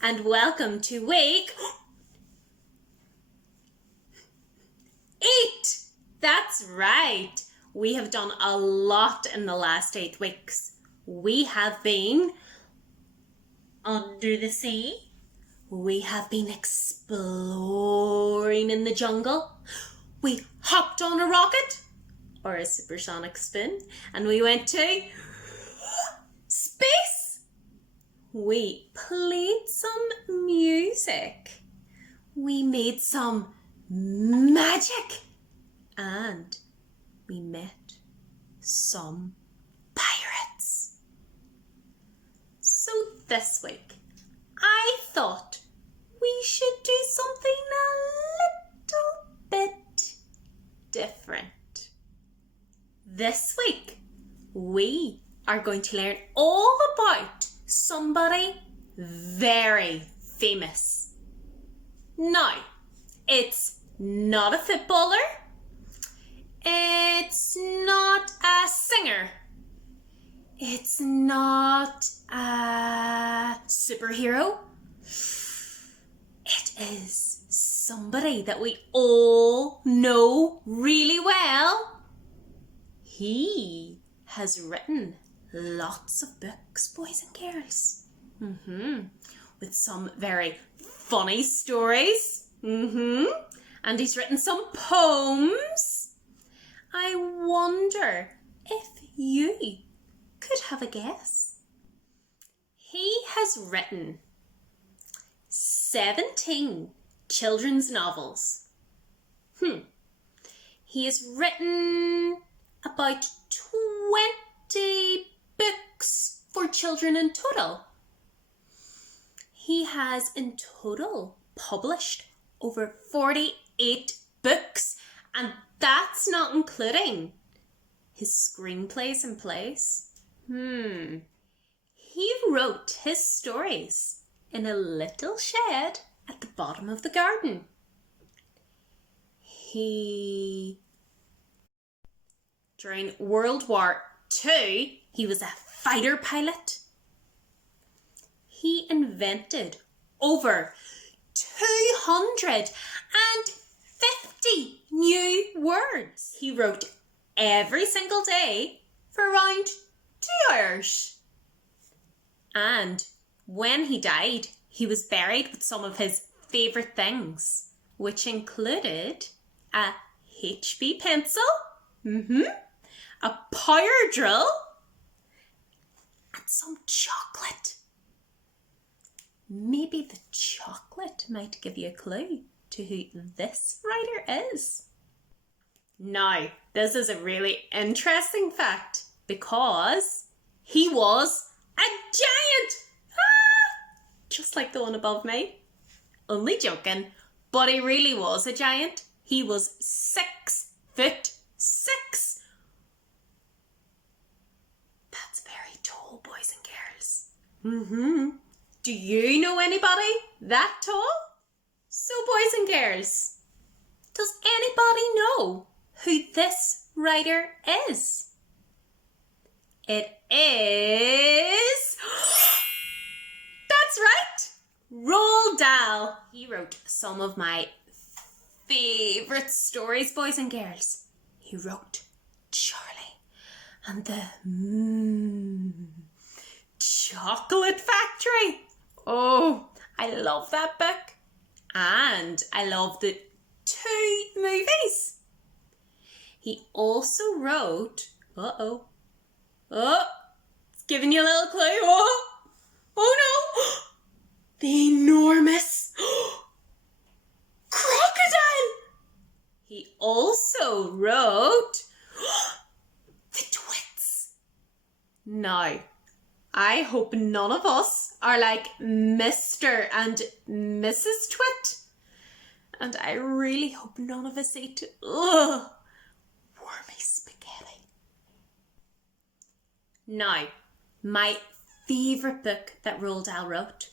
and welcome to week 8. That's right. We have done a lot in the last 8 weeks. We have been under the sea. We have been exploring in the jungle. We hopped on a rocket or a supersonic spin and we went to space. We played some music. We made some magic. And we met some pirates. So this week, I thought we should do something a little bit different. This week, we are going to learn all about somebody very famous. Now, it's not a footballer. It's not a singer. It's not a superhero. It is somebody that we all know really well. He has written lots of books, boys and girls. With some very funny stories. And he's written some poems. I wonder if you could have a guess. He has written 17 children's novels. He has written about 20 books for children in total. He has in total published over 48 books, and that's not including his screenplays and plays. He wrote his stories in a little shed at the bottom of the garden. During World War II, he was a fighter pilot. He invented over 250 new words. He wrote every single day for around 2 hours. And when he died, he was buried with some of his favourite things, which included a HB pencil, a power drill, and some chocolate. Maybe the chocolate might give you a clue to who this writer is. Now, this is a really interesting fact because he was a giant! Just like the one above me. Only joking, but he really was a giant. He was 6'6". That's very tall, boys and girls. Do you know anybody that tall? So, boys and girls, does anybody know who this writer is? It is... That's right! Roald Dahl. He wrote some of my favourite stories, boys and girls. He wrote Charlie and the Chocolate Factory. Oh, I love that book. And I love the 2 movies. He also wrote... Oh, it's giving you a little clue. Oh no! The enormous crocodile! He also wrote the Twits. Now, I hope none of us are like Mr. and Mrs. Twit. And I really hope none of us eat wormy spaghetti. Now, my favourite book that Roald Dahl wrote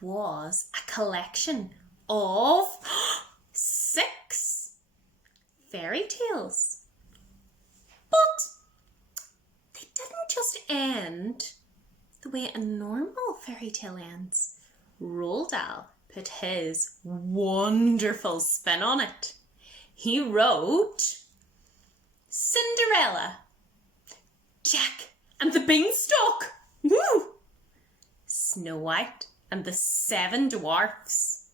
was a collection of 6 fairy tales. But they didn't just end the way a normal fairy tale ends. Roald Dahl put his wonderful spin on it. He wrote Cinderella, Jack and the Beanstalk, woo! Snow White and the Seven Dwarfs,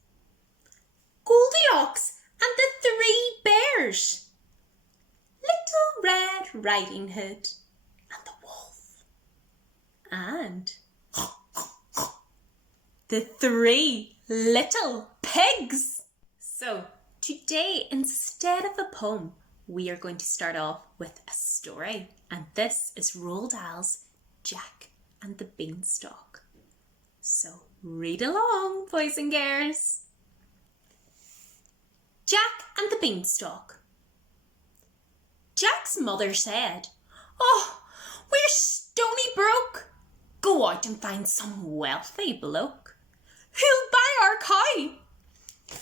Goldilocks and the Three Bears, Little Red Riding Hood and the Wolf, and the Three Little Pigs. So today, instead of a poem, we are going to start off with a story, and this is Roald Dahl's Jack and the Beanstalk. So read along, boys and girls. Jack and the Beanstalk. Jack's mother said, "Oh, we're stony broke. Go out and find some wealthy bloke who'll buy our cow.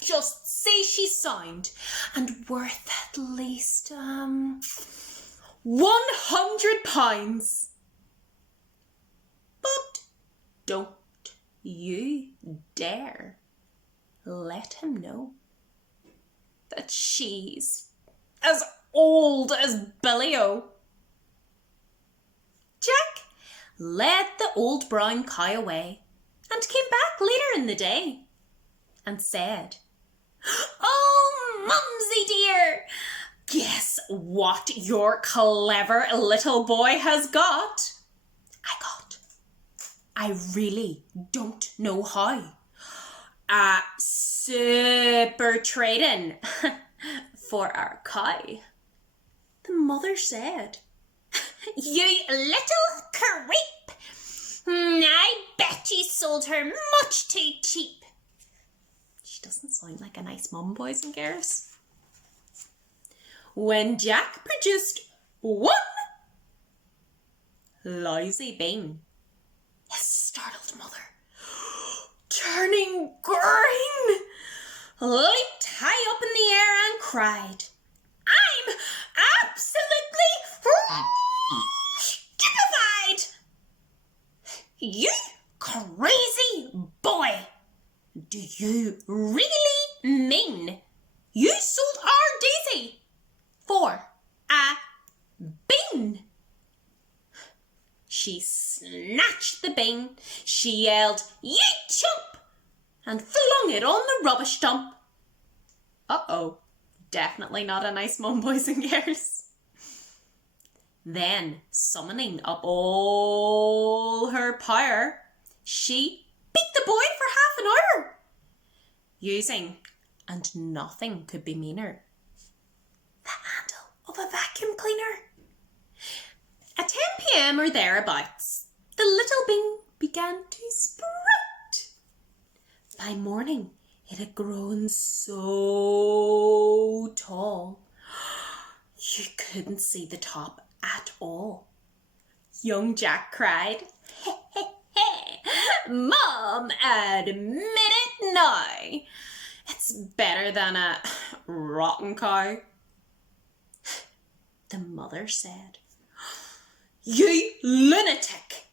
Just say she's sound and worth at least, £100. But don't you dare let him know that she's as old as Billy-O." Jack led the old brown cow away and came back later in the day and said, "Oh, Mumsy dear, guess what your clever little boy has got? I really don't know how. A super trade-in for our cow." The mother said, "You little creep! I bet you sold her much too cheap." She doesn't sound like a nice mum, boys and girls. When Jack produced one lousy bean, his startled mother, turning green, leaped high up in the air and cried, "I'm absolutely stupefied! You crazy boy! Do you really mean you sold our Daisy for a bean?" She snatched the bean, she yelled, "You chump!" and flung it on the rubbish dump. Uh-oh, definitely not a nice mum, boys and girls. Then, summoning up all her power, she beat the boy for half an hour, using, and nothing could be meaner, the handle of a vacuum cleaner. At 10 p.m. or thereabouts, the little bean began to sprout. By morning, it had grown so tall, you couldn't see the top at all. Young Jack cried, "Mom, admit it now. It's better than a rotten cow." The mother said, "You lunatic!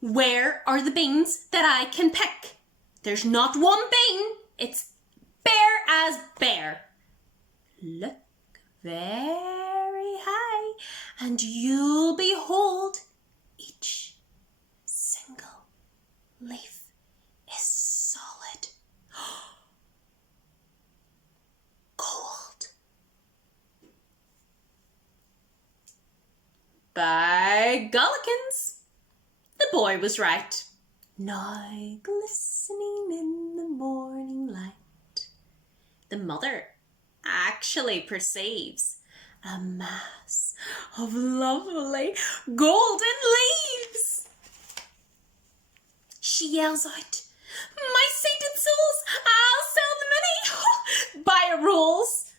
Where are the beans that I can pick? There's not one bean. It's bare as bare. Look very high and you'll behold each single leaf is solid gold." By Gollikins, the boy was right. Now glistening in the morning light, the mother actually perceives a mass of lovely golden leaves. She yells out, "My sainted souls, I'll sell them any by a rolls.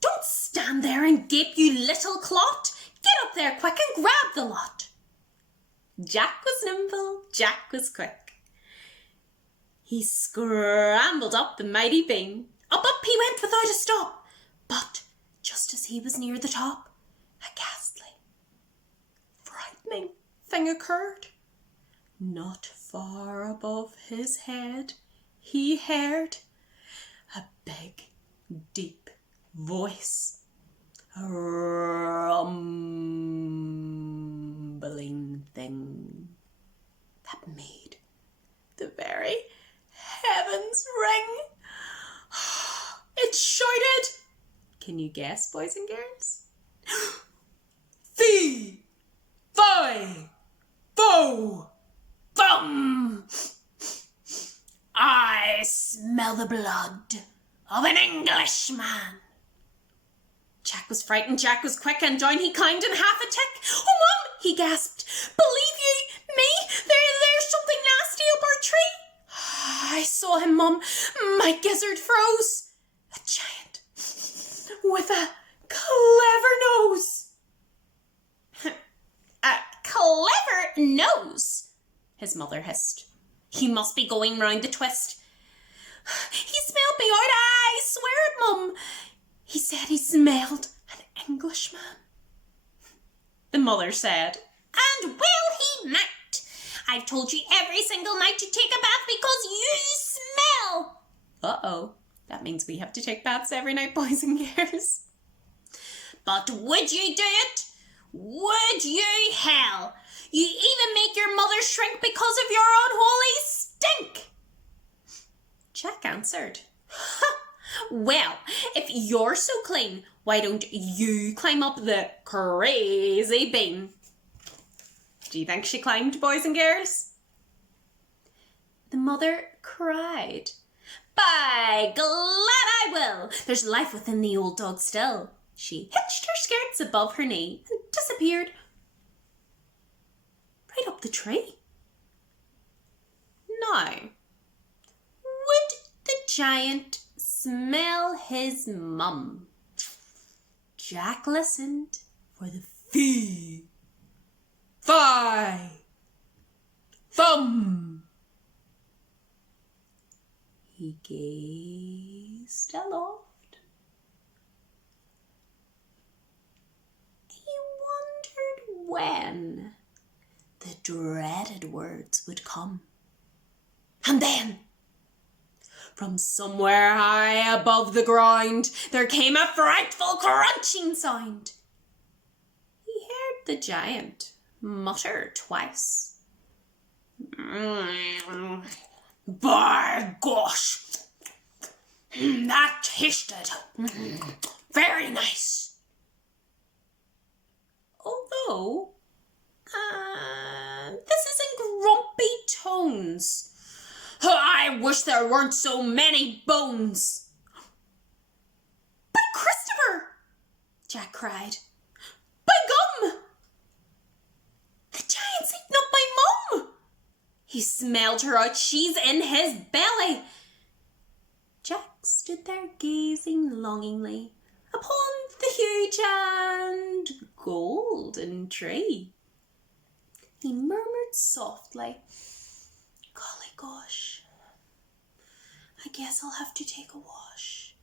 Don't stand there and gape, you little clot. Get up there quick and grab the lot." Jack was nimble, Jack was quick. He scrambled up the mighty bean. Up he went without a stop. But just as he was near the top, a ghastly, frightening thing occurred. Not far above his head, he heard a big, deep voice, a rumbling thing that made the very heavens ring. It shouted, can you guess, boys and girls? Fee, fi, fo, fum. I smell the blood of an Englishman. Jack was frightened, Jack was quick, and down he climbed in half a tick. Oh, Mum, he gasped. Believe you me, there's something nasty up our tree. I saw him, Mum. My gizzard froze. A giant with a clever nose. A clever nose? His mother hissed. He must be going round the twist. He smelled me out, I swear it, Mum. He said he smelled an Englishman. The mother said, and will he might. I've told you every single night to take a bath because you smell. Uh-oh, that means we have to take baths every night, boys and girls. But would you do it? Would you, hell? You even make your mother shrink because of your unholy stink. Jack answered, well, if you're so clean, why don't you climb up the crazy bean? Do you think she climbed, boys and girls? The mother cried, by glad I will. There's life within the old dog still. She hitched her skirts above her knee and disappeared right up the tree. Now, would the giant smell his mum? Jack listened for the fee, fi, fum. He gazed aloft. He wondered when the dreaded words would come. And then, from somewhere high above the ground, there came a frightful crunching sound. He heard the giant mutter twice. By gosh, that tasted very nice. Although, this is in grumpy tones. I wish there weren't so many bones. By Christopher, Jack cried. By gum! The giant's eaten up my mum. He smelled her out. She's in his belly. Jack stood there gazing longingly upon the huge and golden tree. He murmured softly, golly gosh, I guess I'll have to take a wash.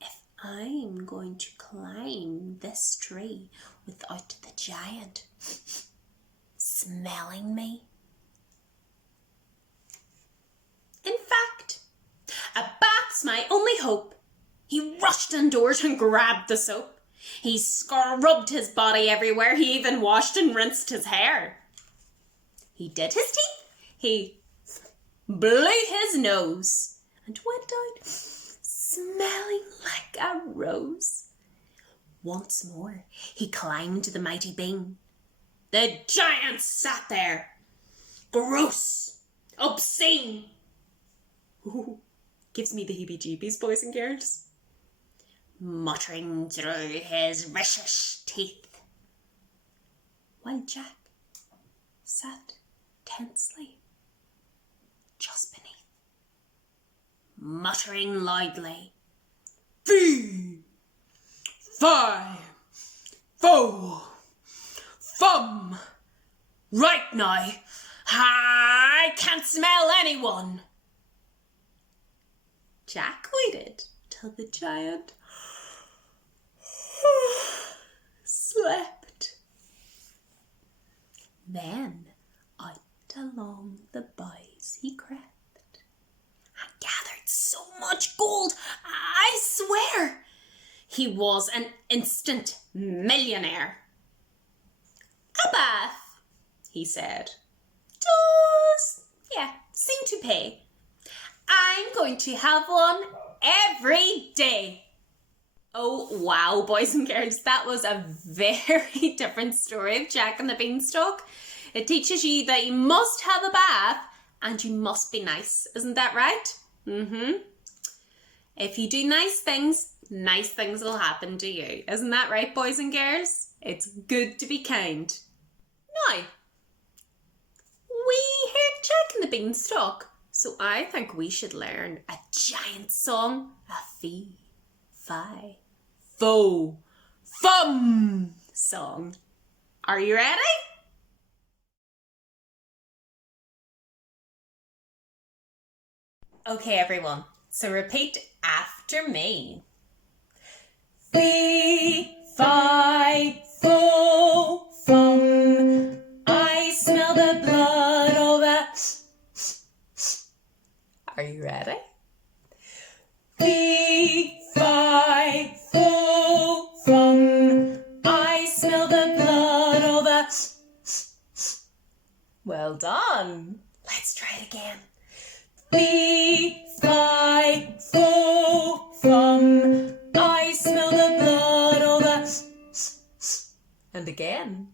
If I'm going to climb this tree without the giant smelling me. In fact, a bath's my only hope. He rushed indoors and grabbed the soap. He scrubbed his body everywhere. He even washed and rinsed his hair. He did his teeth. He blew his nose and went out smelling like a rose. Once more, he climbed the mighty bean. The giant sat there, gross, obscene. Ooh, gives me the heebie-jeebies, boys and girls. Muttering through his vicious teeth, while Jack sat tensely just beneath, muttering loudly, fee, fi, fo, fum. Right now, I can't smell anyone. Jack waited till the giant slept. Then out along the boughs he crept, much gold. I swear. He was an instant millionaire. A bath, he said, does, seem to pay. I'm going to have one every day. Oh, wow, boys and girls, that was a very different story of Jack and the Beanstalk. It teaches you that you must have a bath and you must be nice. Isn't that right? If you do nice things will happen to you. Isn't that right, boys and girls? It's good to be kind. Now, we heard Jack and the Beanstalk, so I think we should learn a giant song, a fee, fi, fo, fum song. Are you ready? Okay, everyone, so repeat after me. Fee, fi, fo, fum. I smell the blood of a... Are you ready? Fee, fi, fo, fum. I smell the blood of a... Well done. Let's try it again. Fee, fi, fo, fum. I smell the blood of a... And again.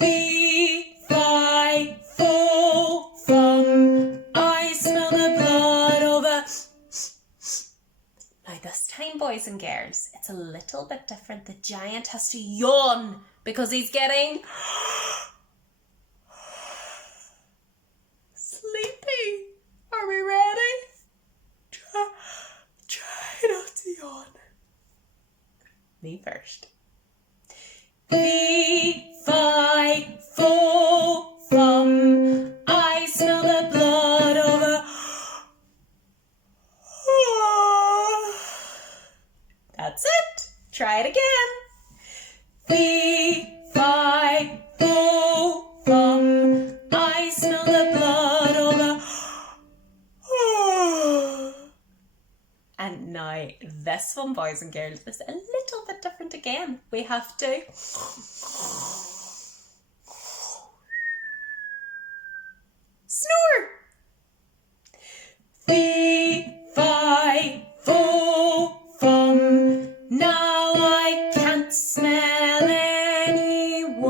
Fee, fi, fo, fum. I smell the blood of a... Now this time, boys and girls, it's a little bit different. The giant has to yawn because he's getting... sleepy. Are we ready? Try not to yawn. Me first. Fee, fi, fo, fum. I smell the blood of a... That's it. Try it again. Fee, fi, fo, fum. I smell the blood of a... And now this one, boys and girls, is a little bit different again. We have to snore. Fee, fi, fo, fum. Now I can't smell anyone.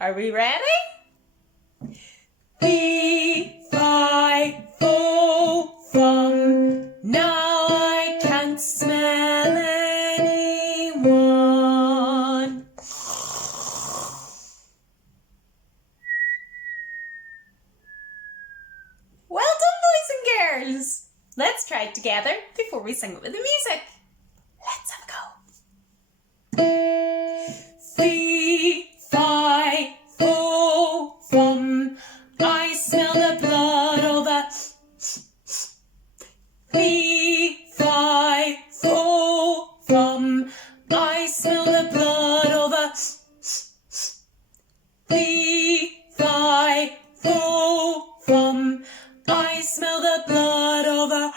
Are we ready? Fee, fi, fo, fum. Now I can't smell anyone. Well done, boys and girls. Let's try it together before we sing it with the music. Let's have a go. Fee, fi, fo, fum. I smell the blood of a... Fee, fi, fo, fum. I smell the blood of a... Fee, fi, fo, fum. I smell the blood of a...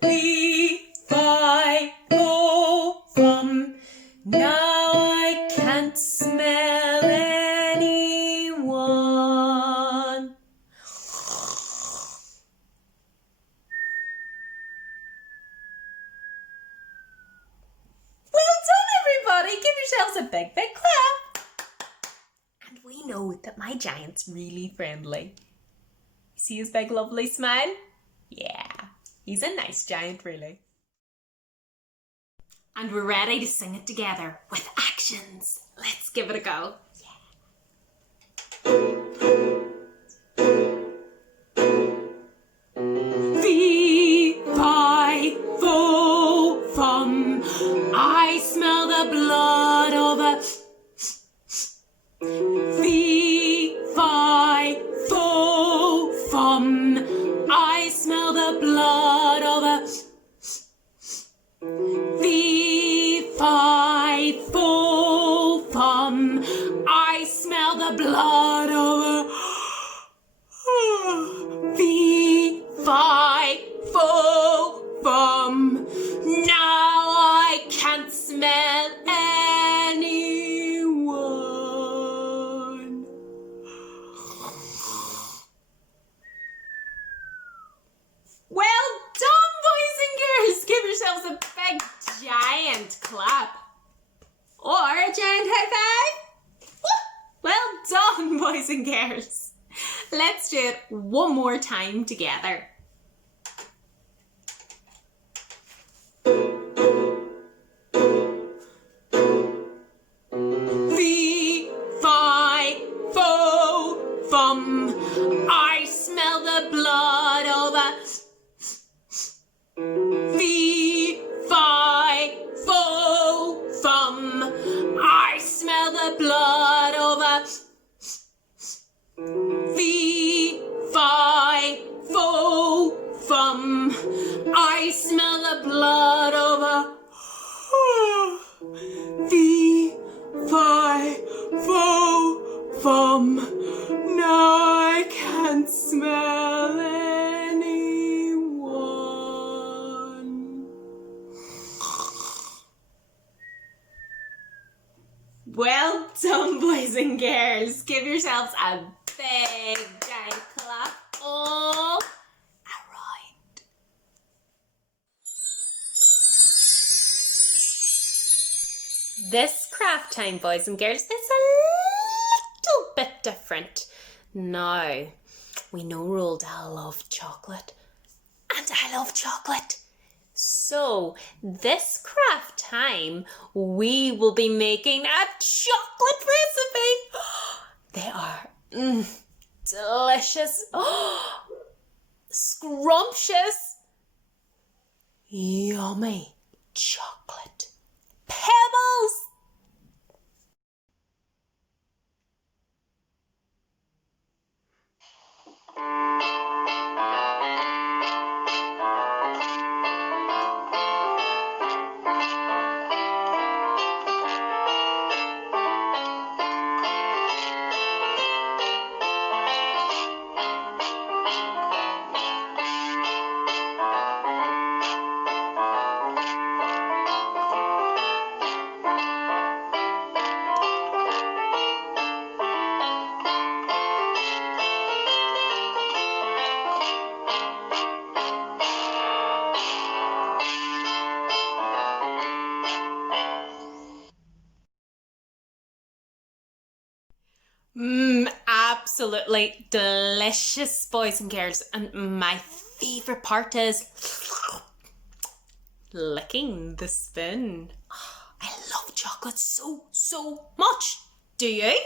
Fee, fi, fo, fum. Now I can't smell anyone. Well done, everybody. Give yourselves a big, big clap. And we know that my giant's really friendly. See his big, lovely smile? Yeah, he's a nice giant, really. And we're ready to sing it together with actions. Let's give it a go. Fee, fi, fo, fum. I smell the blood of a... Fee, fi, fo, fum. I smell the blood of a... Fee, fi, fo, boys and girls. Let's do it one more time together. Fee, fi, fo, fum. I smell the blood of a... Fee, fi, fo, fum. I smell the blood of a... Fee, fi, fo, fum. I smell the blood of a... Fee, fi, fo, fum. Now I can't smell anyone. Well done, boys and girls. Give yourselves a big giant clap all around. This craft time, boys and girls, is a little bit different. Now, we know Roald Dahl loved chocolate, and I love chocolate. So, this craft time, we will be making a chocolate recipe. They are delicious, scrumptious, yummy chocolate pebbles. Absolutely delicious, boys and girls. And my favourite part is licking the spoon. I love chocolate so much. Do you?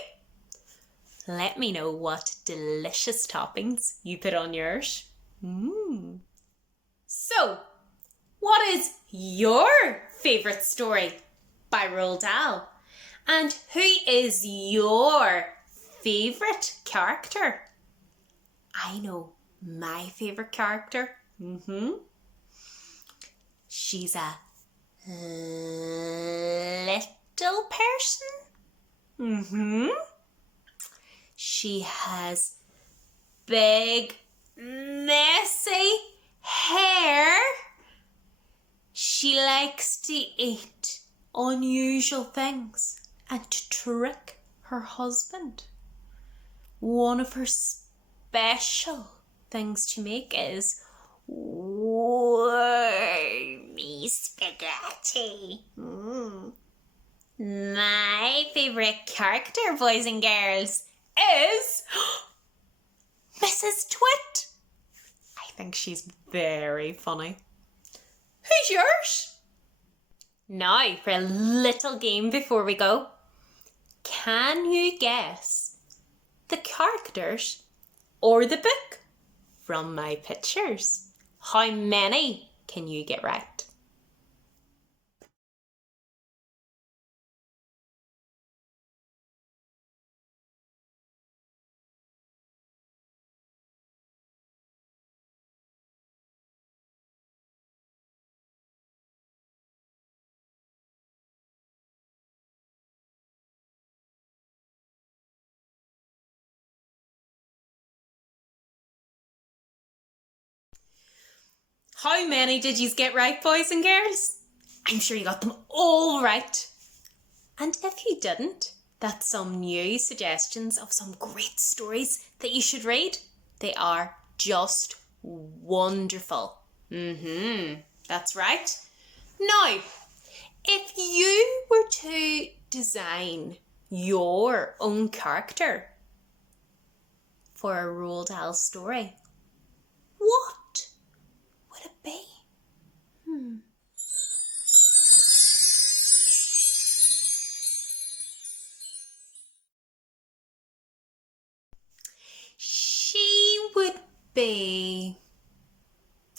Let me know what delicious toppings you put on yours. So, what is your favourite story by Roald Dahl? And who is your favourite character? I know my favourite character. She's a little person. She has big, messy hair. She likes to eat unusual things and to trick her husband. One of her special things to make is wormy spaghetti. My favourite character, boys and girls, is Mrs. Twit. I think she's very funny. Who's yours? Now for a little game before we go. Can you guess the characters or the book from my pictures? How many can you get right? How many did you get right, boys and girls? I'm sure you got them all right. And if you didn't, that's some new suggestions of some great stories that you should read. They are just wonderful. That's right. Now, if you were to design your own character, for a Roald Dahl story, what would it be? She would be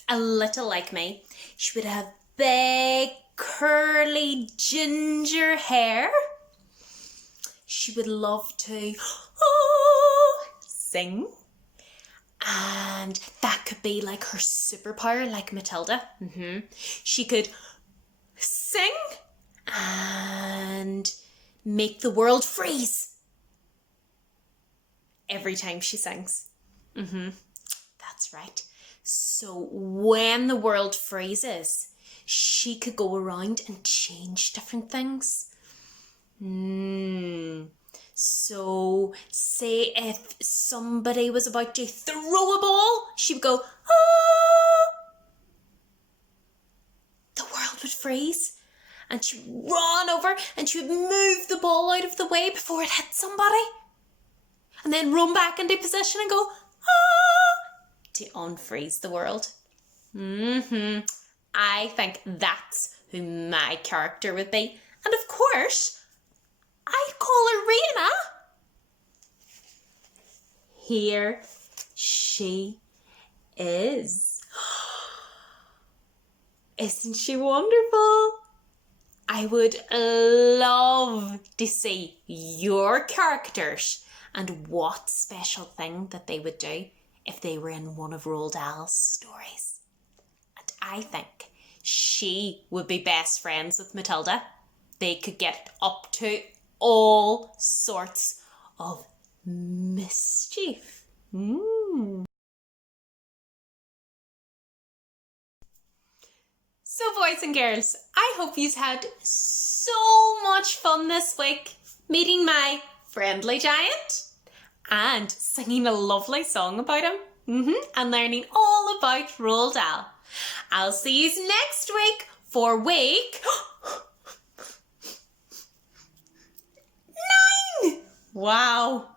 a little like me. She would have big, curly, ginger hair. She would love to sing. And that could be like her superpower, like Matilda. She could sing and make the world freeze every time she sings. That's right. So when the world freezes, she could go around and change different things. So say if somebody was about to throw a ball, she would go, the world would freeze, and she would run over and she would move the ball out of the way before it hit somebody, and then run back into position and go, to unfreeze the world. I think that's who my character would be. And of course, I'd call her Raina. Here she is. Isn't she wonderful? I would love to see your characters and what special thing that they would do if they were in one of Roald Dahl's stories. And I think she would be best friends with Matilda. They could get up to all sorts of mischief. So boys and girls, I hope you've had so much fun this week meeting my friendly giant and singing a lovely song about him and learning all about Roald Dahl. I'll see you next week for week 9. Wow.